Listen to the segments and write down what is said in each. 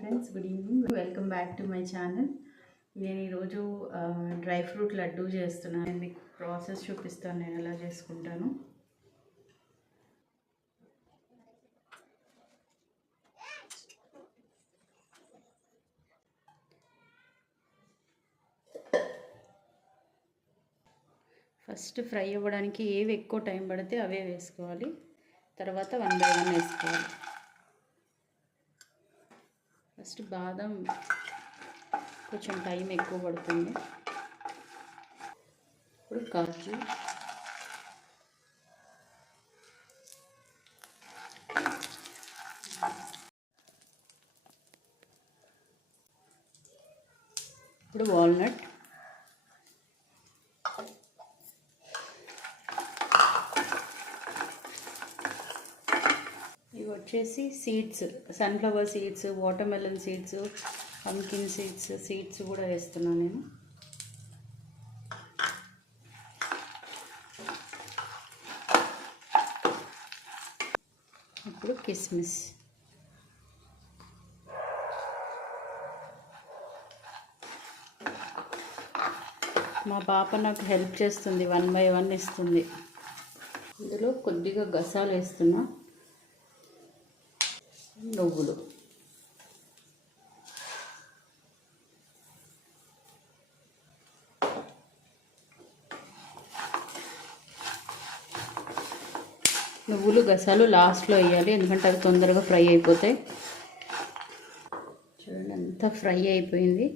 Friends, good evening. Welcome back to my channel. నేను ఈరోజు dry fruit laddu చేస్తున్నాను. నేను మీకు ప్రాసెస్ చూపిస్తాను, నేను ఎలా చేసుకుంటాను. ఫస్ట్ ఫ్రై అవ్వడానికి ఏవి ఎక్కువ టైం పడితే అవే వేసుకోవాలి, తర్వాత 1 by 1 వేసుకోవాలి. ఫస్ట్ బాదం కొంచెం టైం ఎక్కువ పడుతుంది. ఇప్పుడు కాజు, ఇప్పుడు వాల్నట్, ఇవి వచ్చేసి seeds, sunflower seeds, watermelon seeds, pumpkin seeds కూడా వేస్తున్నాను నేను. ఇప్పుడు కిస్మిస్, మా పాప నాకు హెల్ప్ చేస్తుంది, 1 by 1 ఇస్తుంది. ఇందులో కొద్దిగా గసాలు వేస్తున్నా, నువ్వులు, గసాలు లాస్ట్లో వేయాలి, ఎందుకంటే అవి తొందరగా ఫ్రై అయిపోతాయి. చూడండి అంతా ఫ్రై అయిపోయింది.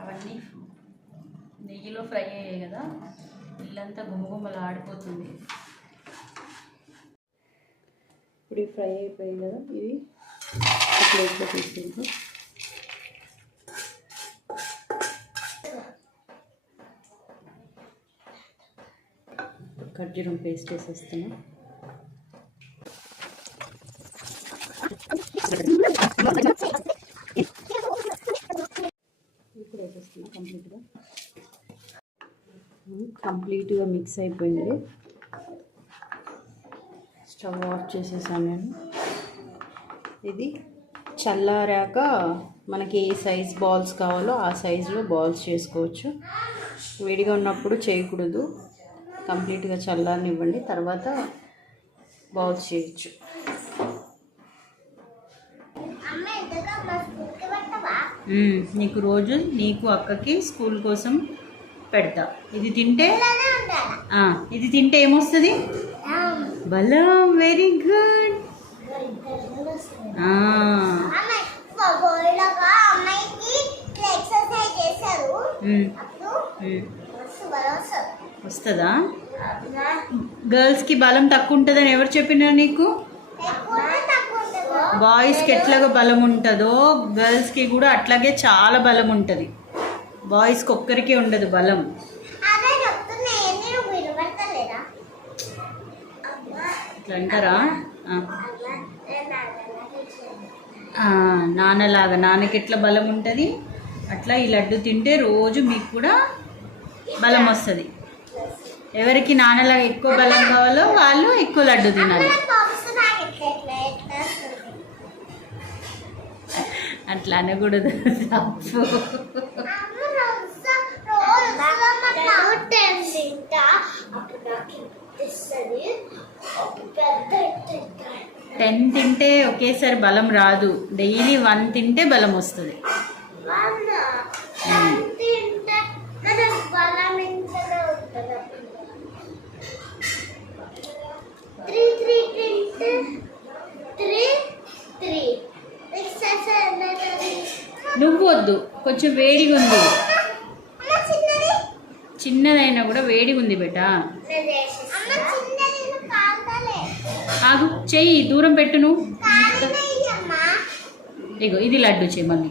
అవన్నీ నెయ్యిలో ఫ్రై అయ్యాయి కదా, ఇల్లంతా గుమగుమలు ఆడిపోతుంది. ఇప్పుడు ఫ్రై అయిపోయాయి కదా, ఇవి ప్లేట్లో తీసుకుంటాం. ఖర్జూరం పేస్ట్ వేసేస్తున్నా. ఇప్పుడు వేసేస్తున్నా కంప్లీట్గా మిక్స్ అయిపోయింది. స్టవ్ ఆఫ్ చేసేసాను నేను. ఇది చల్లారాక మనకి ఏ సైజ్ బాల్స్ కావాలో ఆ సైజులో బాల్స్ చేసుకోవచ్చు. వేడిగా ఉన్నప్పుడు చేయకూడదు, కంప్లీట్గా చల్లారనివ్వండి, తర్వాత బాల్స్ చేయొచ్చు. నీకు రోజు నీకు అక్కకి స్కూల్ కోసం పెడతా. ఇది తింటే ఏమొస్తుంది? బలం. Very good. వస్తుందా? గర్ల్స్కి బలం తక్కువ ఉంటుందని ఎవరు చెప్పినారు నీకు? బాయ్స్కి ఎట్లాగా బలం ఉంటుందో గర్ల్స్కి కూడా అట్లాగే చాలా బలం ఉంటుంది. బాయ్స్కి ఒక్కరికే ఉండదు బలం. ఇట్లా అంటారా? నాన్నలాగా, నాన్నకి ఎట్లా బలం ఉంటుంది అట్లా ఈ లడ్డు తింటే రోజు మీకు కూడా బలం వస్తుంది. ఎవరికి నాన్నలాగా ఎక్కువ బలం కావాలో వాళ్ళు ఎక్కువ లడ్డు తినాలి. అట్లా అనకూడదు, తప్పు. టెన్ తింటే ఒకేసారి బలం రాదు, డైలీ 1 తింటే బలం వస్తుంది. నువ్వు వద్దు, కొంచెం వేడిగా ఉంది. చిన్నదైనా కూడా వేడిగా ఉంది బేటా. ఆగు, చెయ్యి దూరం పెట్టు నువ్వు. ఇగో ఇది లడ్డు చెయ్యి మమ్మీ.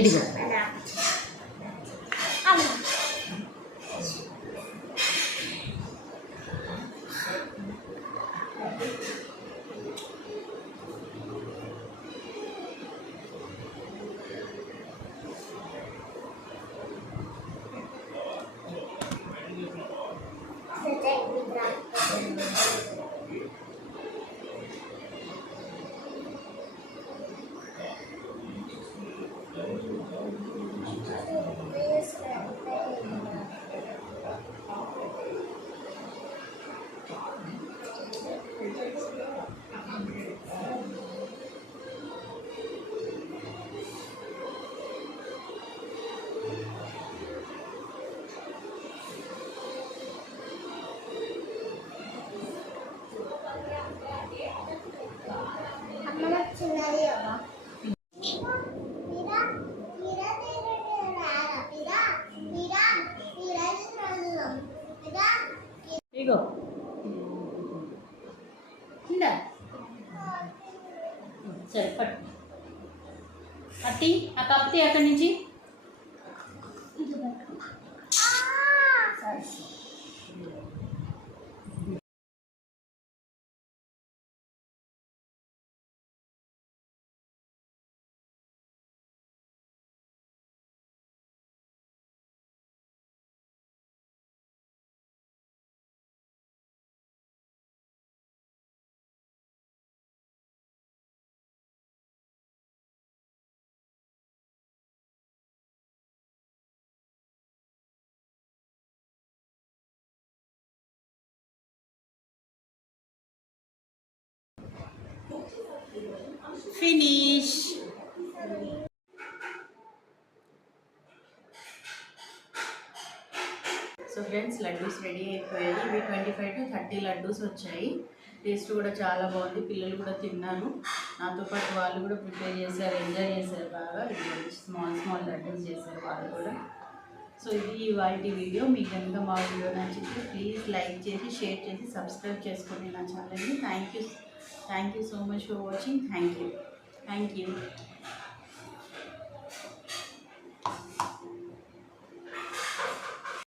ఇదిగో ఇగో ఇందా సరే పట్టు అత్తి ఆ కప్తి అక్కడి నుంచి finish. So friends laddoos ready అయిపోయాయి. ఇవి 25 to 30 లడ్డూస్ వచ్చాయి. టేస్ట్ కూడా చాలా బాగుంది. పిల్లలు కూడా తిన్నారు. నాతో పాటు వాళ్ళు కూడా ప్రిపేర్ చేశారు, ఎంజాయ్ చేశారు బాగా. స్మాల్ లడ్డూస్ చేశారు వాళ్ళు కూడా. సో ఇది వాటి వీడియో. మీకు కనుక మా వీడియో నచ్చితే ప్లీజ్ లైక్ చేసి, షేర్ చేసి, సబ్స్క్రైబ్ చేసుకోండి నా ఛానల్ని. Thank you so much for watching. Thank you.